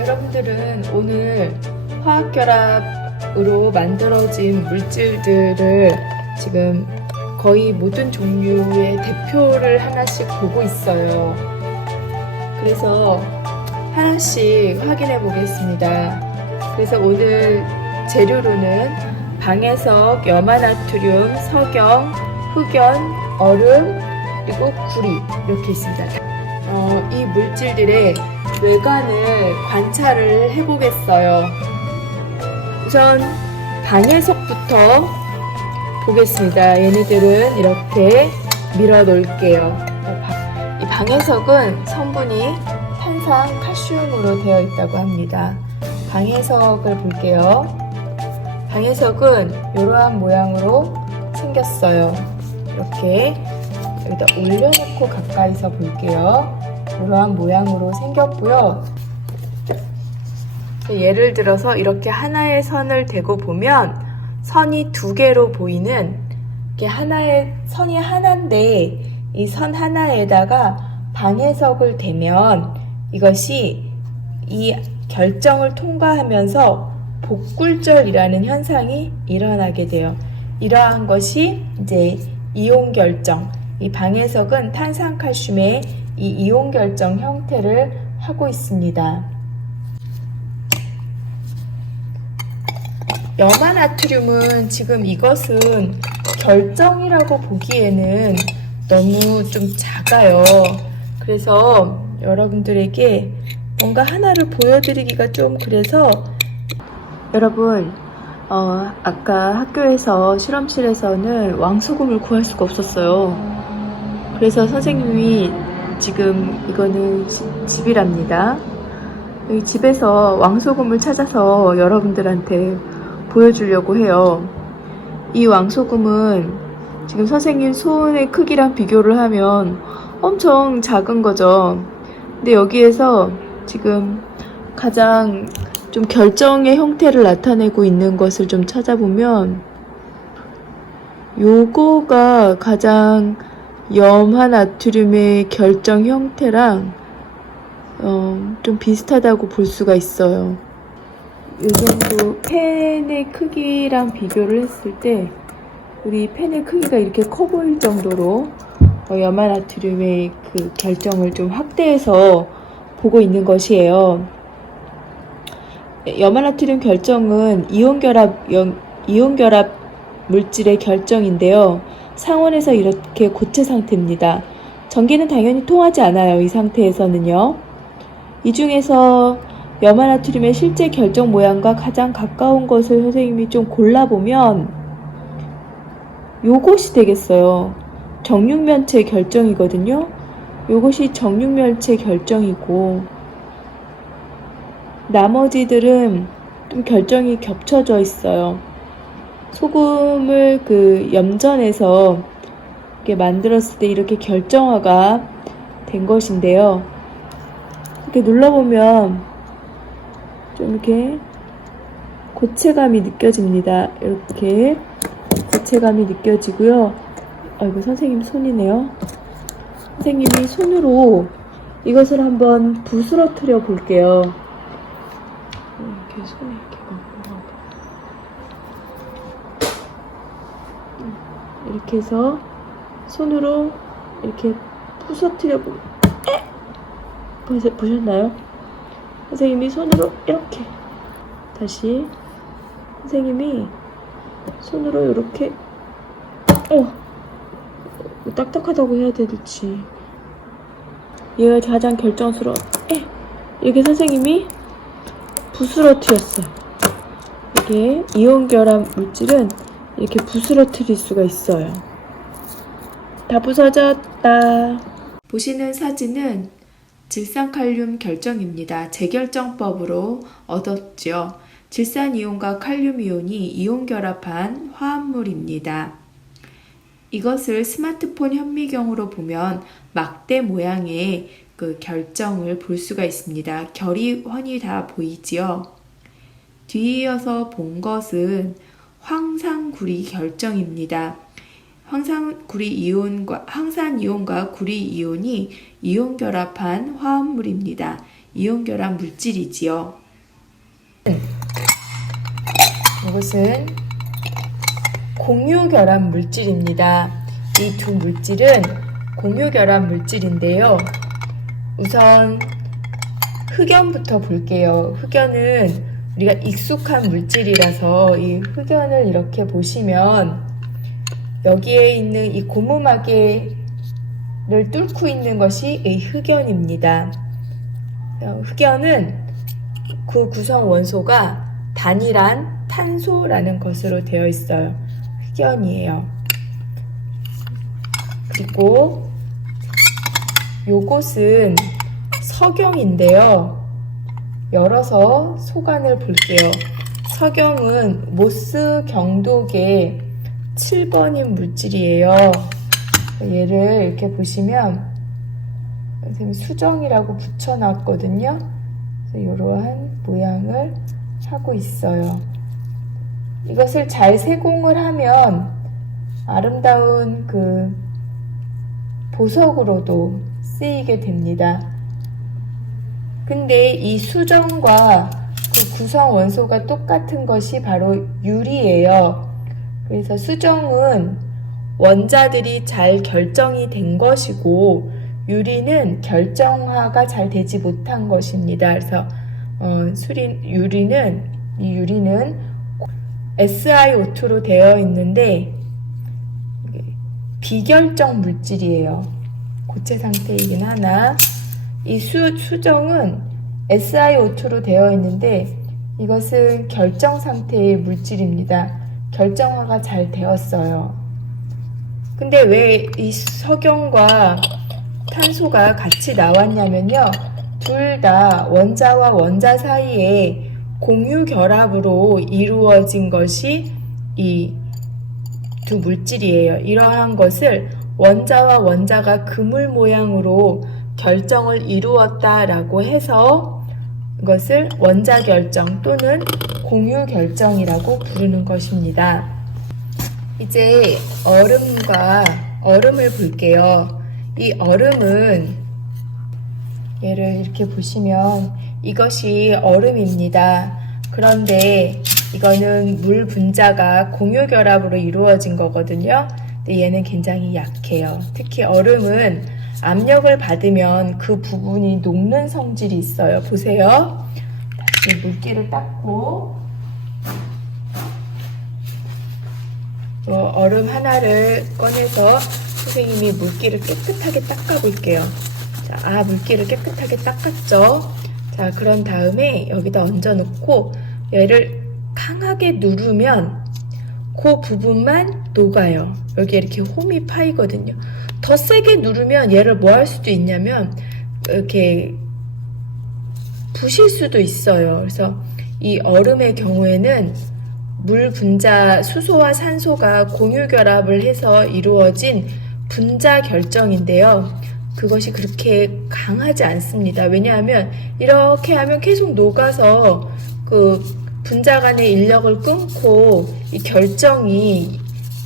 여러분들은 오늘 화학결합으로 만들어진 물질들을 지금 거의 모든 종류의 대표를 하나씩 보고 있어요. 그래서 하나씩 확인해 보겠습니다. 그래서 오늘 재료로는 방해석, 염화나트륨, 석영, 흑연, 얼음, 그리고 구리 이렇게 있습니다. 이 물질들의 외관을 관찰을 해보겠어요. 우선 방해석부터 보겠습니다. 얘네들은 이렇게 밀어 놓을게요. 이 방해석은 성분이 탄산, 칼슘으로 되어 있다고 합니다. 방해석을 볼게요. 방해석은 이러한 모양으로 생겼어요. 이렇게 여기다 올려놓고 가까이서 볼게요. 이러한 모양으로 생겼고요. 예를 들어서 이렇게 하나의 선을 대고 보면 선이 두 개로 보이는, 이렇게 하나의 선이 하나인데 이 선 하나에다가 방해석을 대면 이것이 이 결정을 통과하면서 복굴절이라는 현상이 일어나게 돼요. 이러한 것이 이제 이온 결정, 이 방해석은 탄산칼슘의 이 이온 결정 형태를 하고 있습니다. 염화나트륨은 지금 이것은 결정이라고 보기에는 너무 좀 작아요. 그래서 여러분들에게 뭔가 하나를 보여드리기가 좀 그래서, 여러분 아까 학교에서 실험실에서는 왕소금을 구할 수가 없었어요. 그래서 선생님이 지금 이거는 집이랍니다. 여기 집에서 왕소금을 찾아서 여러분들한테 보여주려고 해요. 이 왕소금은 지금 선생님 손의 크기랑 비교를 하면 엄청 작은 거죠. 근데 여기에서 지금 가장 좀 결정의 형태를 나타내고 있는 것을 좀 찾아보면 요거가 가장 염화나트륨의 결정 형태랑 좀 비슷하다고 볼 수가 있어요. 이 정도 펜의 크기랑 비교를 했을 때 우리 펜의 크기가 이렇게 커 보일 정도로 염화나트륨의 그 결정을 좀 확대해서 보고 있는 것이에요. 염화나트륨 결정은 이온결합 물질의 결정인데요. 상온에서 이렇게 고체 상태입니다. 전기는 당연히 통하지 않아요. 이 상태에서는요. 이 중에서 염화나트륨의 실제 결정 모양과 가장 가까운 것을 선생님이 좀 골라보면 요것이 되겠어요. 정육면체 결정이거든요. 요것이 정육면체 결정이고, 나머지들은 좀 결정이 겹쳐져 있어요. 소금을 그 염전해서 이렇게 만들었을 때 이렇게 결정화가 된 것인데요. 이렇게 눌러보면 좀 이렇게 고체감이 느껴집니다. 이렇게 고체감이 느껴지고요. 아이고, 선생님 손이네요. 선생님이 손으로 이것을 한번 부스러뜨려 볼게요. 이렇게 손에 이렇게 해서 손으로 이렇게 부서뜨려 보셨나요? 선생님이 손으로 이렇게, 다시 선생님이 손으로 이렇게 딱딱하다고 해야 될지, 얘가 가장 결정스러워. 이렇게 선생님이 부스러뜨렸어요. 이게 이온결합 물질은 이렇게 부스러뜨릴 수가 있어요. 다 부서졌다. 보시는 사진은 질산칼륨 결정입니다. 재결정법으로 얻었죠. 질산이온과 칼륨이온이 이온결합한 화합물입니다. 이것을 스마트폰 현미경으로 보면 막대 모양의 그 결정을 볼 수가 있습니다. 결이 훤히 다 보이지요. 뒤이어서 본 것은 황산구리 결정입니다. 황산이온과 구리 이온이 이온 결합한 화합물입니다. 이온결합 물질이지요. 이것은 공유결합 물질입니다. 이 두 물질은 공유결합 물질인데요. 우선 흑연부터 볼게요. 흑연은 우리가 익숙한 물질이라서 이 흑연을 이렇게 보시면 여기에 있는 이 고무마개를 뚫고 있는 것이 이 흑연입니다. 흑연은 그 구성 원소가 단일한 탄소라는 것으로 되어 있어요. 흑연이에요. 그리고 요것은 석영인데요. 열어서 소관을 볼게요. 석영은 모스 경독의 7번인 물질이에요. 얘를 이렇게 보시면 선생님이 수정이라고 붙여놨거든요. 이러한 모양을 하고 있어요. 이것을 잘 세공을 하면 아름다운 그 보석으로도 쓰이게 됩니다. 근데 이 수정과 그 구성 원소가 똑같은 것이 바로 유리예요. 그래서 수정은 원자들이 잘 결정이 된 것이고 유리는 결정화가 잘 되지 못한 것입니다. 그래서 유리는 SiO2로 되어 있는데 비결정 물질이에요. 고체 상태이긴 하나 이 수정은 SiO2로 되어 있는데 이것은 결정 상태의 물질입니다. 결정화가 잘 되었어요. 근데 왜 이 석영과 탄소가 같이 나왔냐면요. 둘 다 원자와 원자 사이에 공유 결합으로 이루어진 것이 이 두 물질이에요. 이러한 것을 원자와 원자가 그물 모양으로 결정을 이루었다라고 해서 이것을 원자 결정 또는 공유 결정이라고 부르는 것입니다. 이제 얼음을 볼게요. 이 얼음은 얘를 이렇게 보시면 이것이 얼음입니다. 그런데 이거는 물 분자가 공유 결합으로 이루어진 거거든요. 근데 얘는 굉장히 약해요. 특히 얼음은 압력을 받으면 그 부분이 녹는 성질이 있어요. 보세요. 다시 물기를 닦고 얼음 하나를 꺼내서 선생님이 물기를 깨끗하게 닦아 볼게요. 자, 물기를 깨끗하게 닦았죠. 자, 그런 다음에 여기다 얹어 놓고 얘를 강하게 누르면 그 부분만 녹아요. 여기 이렇게 홈이 파이거든요. 더 세게 누르면 얘를 뭐 할 수도 있냐면 이렇게 부실 수도 있어요. 그래서 이 얼음의 경우에는 물 분자 수소와 산소가 공유 결합을 해서 이루어진 분자 결정인데요. 그것이 그렇게 강하지 않습니다. 왜냐하면 이렇게 하면 계속 녹아서 그 분자 간의 인력을 끊고 이 결정이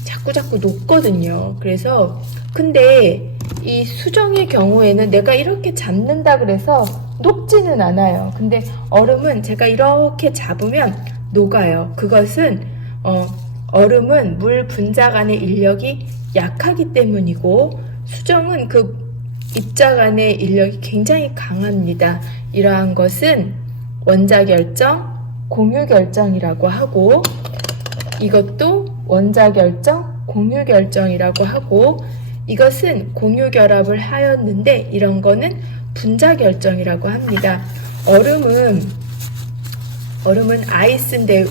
자꾸 녹거든요. 그래서 근데 이 수정의 경우에는 내가 이렇게 잡는다 그래서 녹지는 않아요. 근데 얼음은 제가 이렇게 잡으면 녹아요. 그것은 얼음은 물 분자 간의 인력이 약하기 때문이고 수정은 그 입자 간의 인력이 굉장히 강합니다. 이러한 것은 원자 결정, 공유 결정이라고 하고 이것도 원자 결정, 공유 결정이라고 하고 이것은 공유 결합을 하였는데 이런 거는 분자 결정이라고 합니다. 얼음은 아이스인데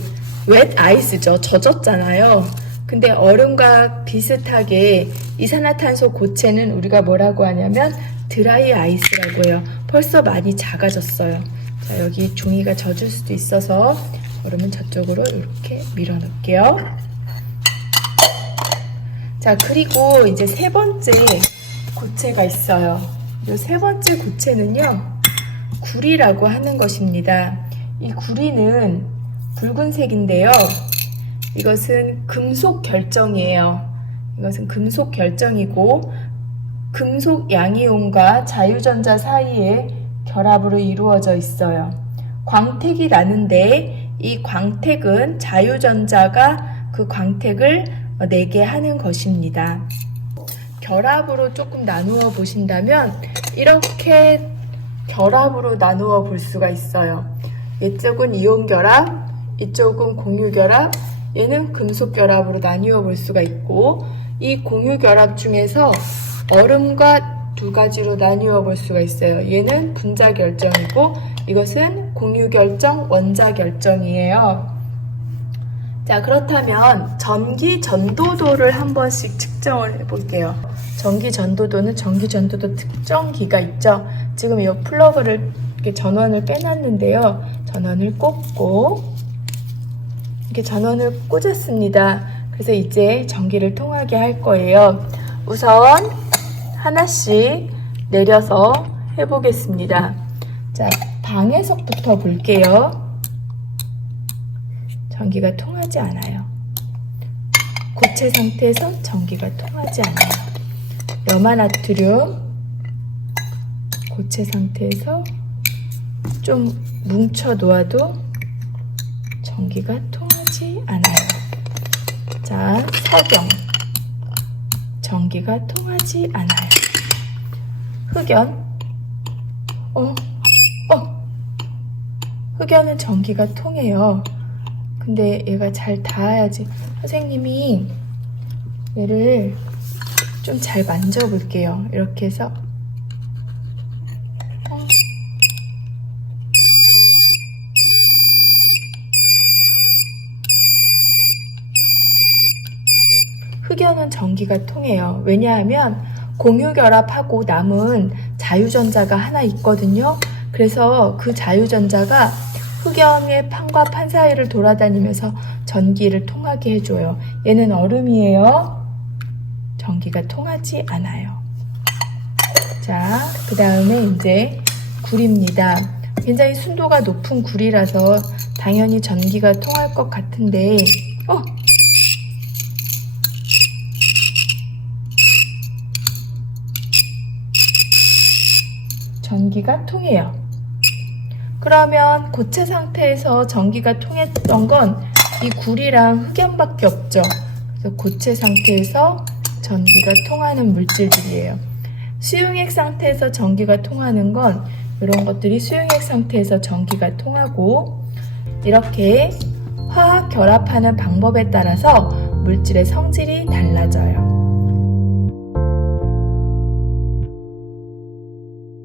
웻 아이스죠. 젖었잖아요. 근데 얼음과 비슷하게 이산화탄소 고체는 우리가 뭐라고 하냐면 드라이 아이스라고 해요. 벌써 많이 작아졌어요. 자, 여기 종이가 젖을 수도 있어서 얼음은 저쪽으로 이렇게 밀어 놓을게요. 자, 그리고 이제 세 번째 고체가 있어요. 이 세 번째 고체는요, 구리라고 하는 것입니다. 이 구리는 붉은색인데요. 이것은 금속 결정이에요. 이것은 금속 결정이고 금속 양이온과 자유전자 사이에 결합으로 이루어져 있어요. 광택이 나는데 이 광택은 자유전자가 그 광택을 내게 하는 것입니다. 결합으로 조금 나누어 보신다면 이렇게 결합으로 나누어 볼 수가 있어요. 이쪽은 이온 결합, 이쪽은 공유 결합, 얘는 금속 결합으로 나누어 볼 수가 있고, 이 공유 결합 중에서 얼음과 두 가지로 나누어 볼 수가 있어요. 얘는 분자 결정이고 이것은 공유 결정, 원자 결정이에요. 자, 그렇다면 전기 전도도를 한 번씩 측정을 해볼게요. 전기 전도도는 전기 전도도 측정기가 있죠. 지금 이 플러그를 이렇게 전원을 빼놨는데요. 전원을 꽂고 이렇게 전원을 꽂았습니다. 그래서 이제 전기를 통하게 할 거예요. 우선 하나씩 내려서 해보겠습니다. 자, 방해석부터 볼게요. 전기가 통하지 않아요. 고체 상태에서 전기가 통하지 않아요. 염화나트륨 고체 상태에서 좀 뭉쳐 놓아도 전기가 통하지 않아요. 자, 석영 전기가 통하지 않아요. 흑연 흑연은 전기가 통해요. 근데 얘가 잘 닿아야지. 선생님이 얘를 좀 잘 만져볼게요. 이렇게 해서 흑연은 전기가 통해요. 왜냐하면 공유결합하고 남은 자유전자가 하나 있거든요. 그래서 그 자유전자가 흑연의 판과 판 사이를 돌아다니면서 전기를 통하게 해줘요. 얘는 얼음이에요. 전기가 통하지 않아요. 자, 그 다음에 이제 굴입니다. 굉장히 순도가 높은 굴이라서 당연히 전기가 통할 것 같은데 전기가 통해요. 그러면 고체 상태에서 전기가 통했던 건 이 굴이랑 흑연밖에 없죠. 그래서 고체 상태에서 전기가 통하는 물질들이에요. 수용액 상태에서 전기가 통하는 건 이런 것들이 수용액 상태에서 전기가 통하고, 이렇게 화학 결합하는 방법에 따라서 물질의 성질이 달라져요.